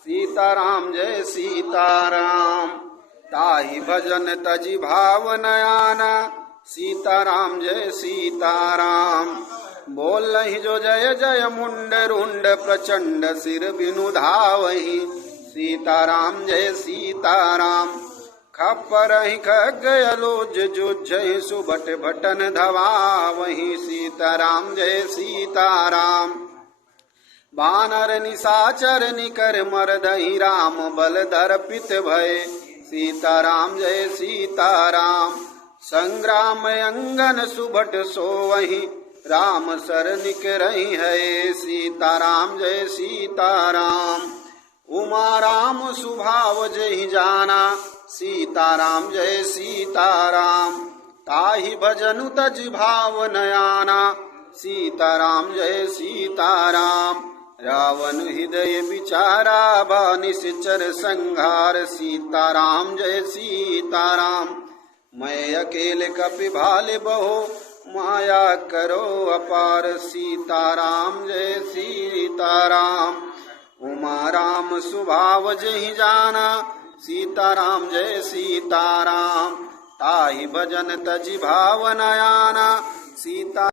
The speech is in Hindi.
सीताराम जय सीताराम। ताहि भजन तजि भावनयाना, सीताराम जय सीताराम। बोलहि जो जय जय मुंड रुंड, प्रचंड सिर बिनु धावहि, सीताराम जय सीताराम। खप्परहि खगयलोज जुझहि, सुबट बटन धवावहि, सीताराम जय सीताराम। बानर निशाचर निकर मरदहि, राम बल दर्पित भय, सीताराम जय सीताराम। संग्राम अंगन सुभट सोवहि, राम सरनिक रही है, सीताराम जय सीताराम। उमा राम सुभाव जहि जाना, सीताराम जय सीताराम। ताहि भजनु तजि भावनयाना, सीताराम जय सीताराम। रावण हृदय विचारा, निश्चर संहार, सीताराम जय सीताराम। मैं अकेले कपि भाले बहो, माया करो अपार, सीताराम जय सीताराम। उमा राम सुभाव जहि जाना, सीताराम जय सीताराम। ताहि भजन तजि भावनयाना, सीता